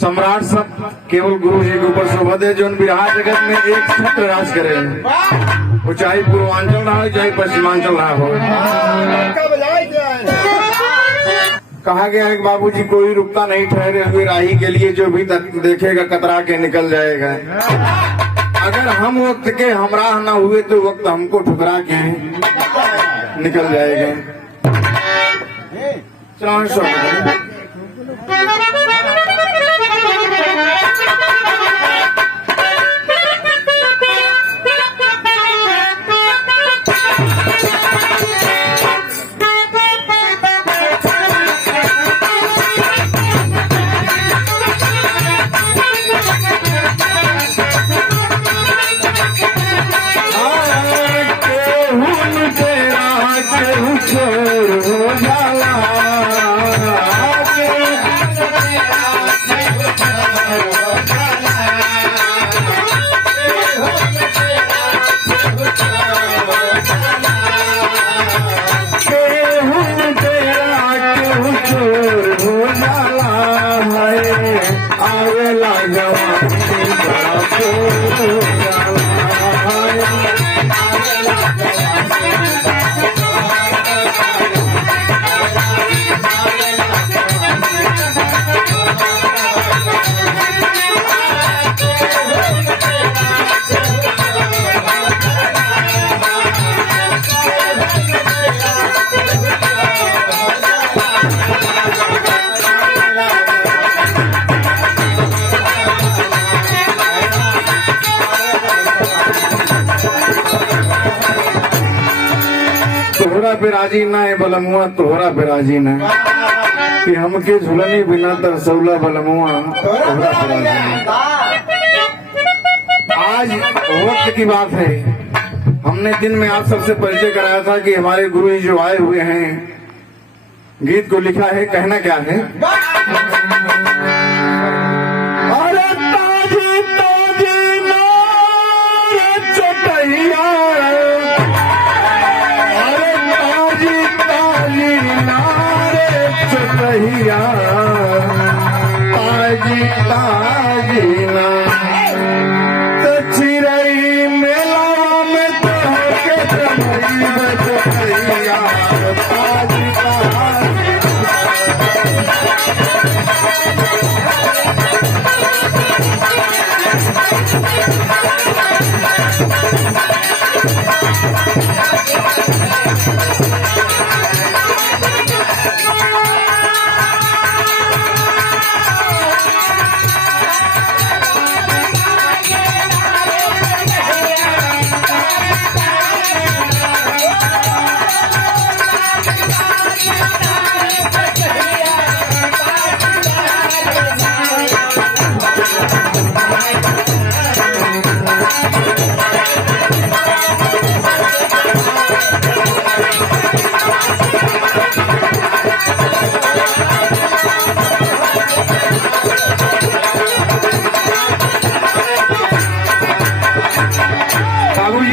सम्राट सब केवल गुरु जी के ऊपर शोभा दे। जो बिहार जगत में एक छत्र राज करे, वो चाहे पूर्वांचल रहा हो चाहे पश्चिमांचल रहा हो। कहा गया है कि बाबूजी कोई रुकता नहीं ठहरे हुए राही के लिए, जो भी देखेगा कतरा के निकल जाएगा। अगर हम वक्त के हमराह न हुए तो वक्त हमको ठुकरा के निकल जाएगा। तोहरा पे राजी ना है बलमुआ, तोहरा पे राजी ना कि हमके झुलनी बिना तरसौला बलमुआ, तोहरा पे राजी ना। आज वक्त की बात है, हमने दिन में आप सबसे परिचय कराया था कि हमारे गुरु जी जो आए हुए हैं, गीत को लिखा है, कहना क्या है। ताजी ताजी ना तो चिरई मेला में तो के चमई बचैया ताजी ताजी।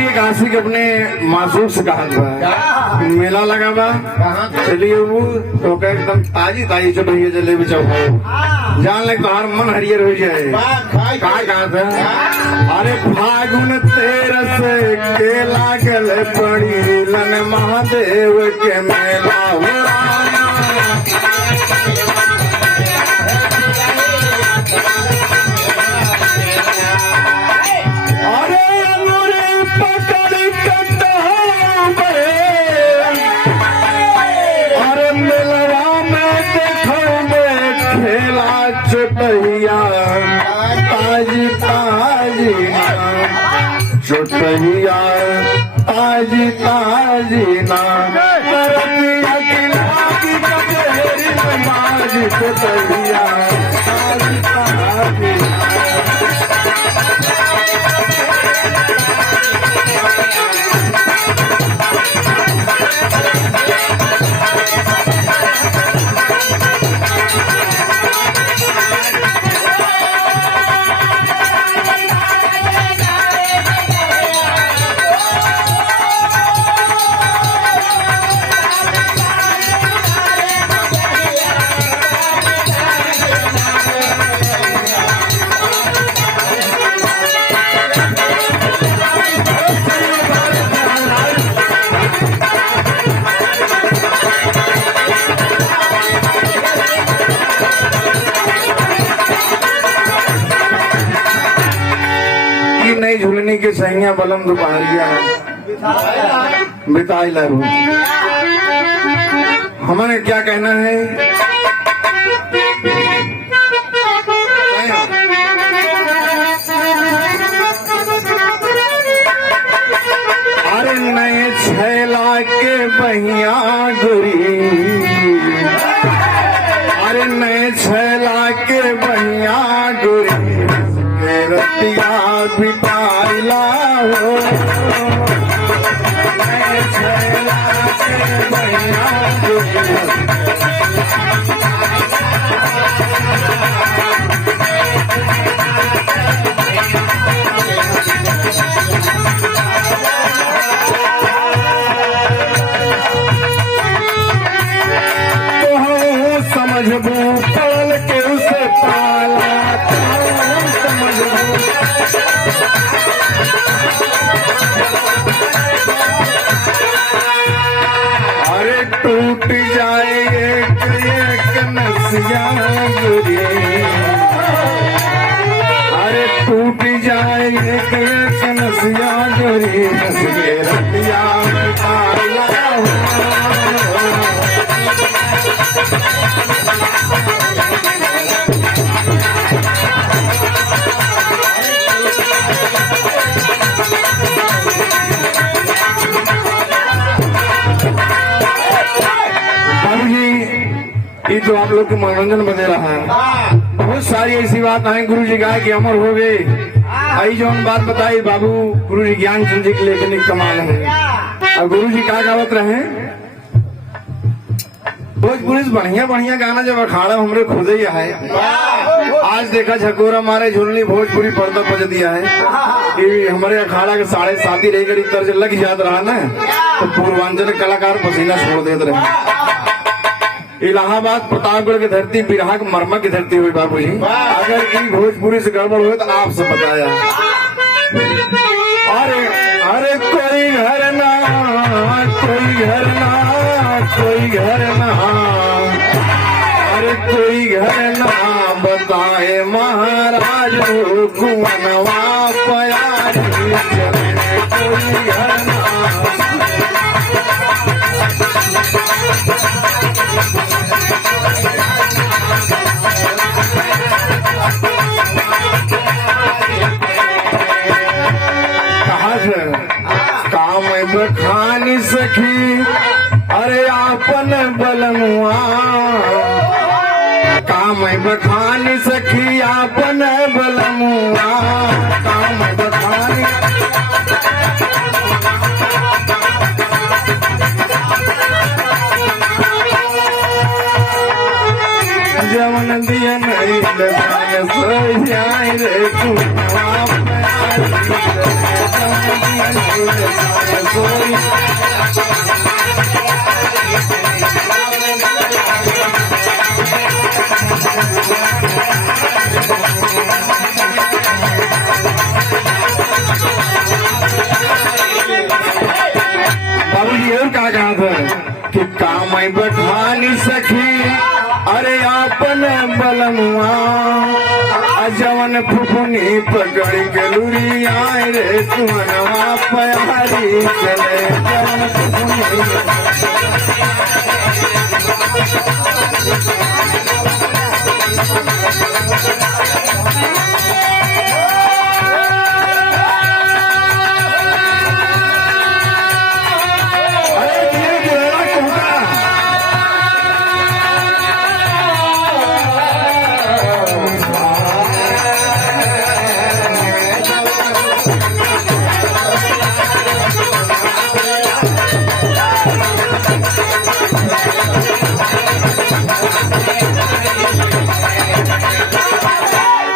काशी के अपने मासूम से कहा बा मेला लगा बा, चलिए वो तो एकदम ताजी ताजी चलो ये जलेबी चौको जान ले तो हर मन हरियर हो जाए। कहा था अरे फागुन तेरस के लागल पड़ी लन महादेव के मेला ताजी ताजी चोटहिया ताजी ताजी ना रतिया की लागी कचहरी में माजी चोटहिया ताजी ताजी। झुलनी के सैया बलम दोपहरिया बिताई लरू। हमारे क्या कहना है, अरे नए छैला के बहिया गोरी, अरे नए छैला के बहिया गोरी रतिया बिताइला हो। नए छैला के बहिया गोरी समझबू पल के उसे पाला, समझबू अरे टूट जाए एक नसिया गोरी, अरे टूट जाए एक नसिया गोरी नसिए रतिया बिताइला हो। ये तो आप लोग को मनोरंजन बने रहा है। बहुत सारी ऐसी बात है गुरु जी गाय की अमर हो गए। आई जो हम बात बताई बाबू गुरु जी ज्ञान चंद जी के लेकिन कमाल है। और गुरु जी क्या गावत रहे, भोजपुरी बढ़िया बढ़िया गाना जब अखाड़ा हमरे खुद ही है। आज देखा झकोरा मारे झुलनी भोजपुरी पर्दा बज दिया है कि हमारे अखाड़ा के 7:30 रह गई तर्ज लग जात रहा ना, तो पूर्वांचल कलाकार पसीना छोड़ देते रहे। इलाहाबाद प्रतापगढ़ की धरती बिरहा की मरमा की धरती हुई बाबू जी। अगर की भोजपुरी से गड़बड़ हुए तो आपसे बताया। अरे अरे कोई घर ना, कोई घर ना, कोई घर ना, अरे कोई घर ना बताए महाराज कुवनवा प्यारी, कोई घर ना। काम बखानी सखी अरे आपन बलमुआ, काम बखानी सखी आपन बलमुआ, काम बखानी जवन दिया नहीं लगान सोई रे कुआ बाबूजी और क्या कहा था कि काम बखानी सखी अरे आपन बलमुआ, जवन फुफुनी पकड़ के लुरी आए रे कुवनवा प्यारी चले, जवन फुफुनी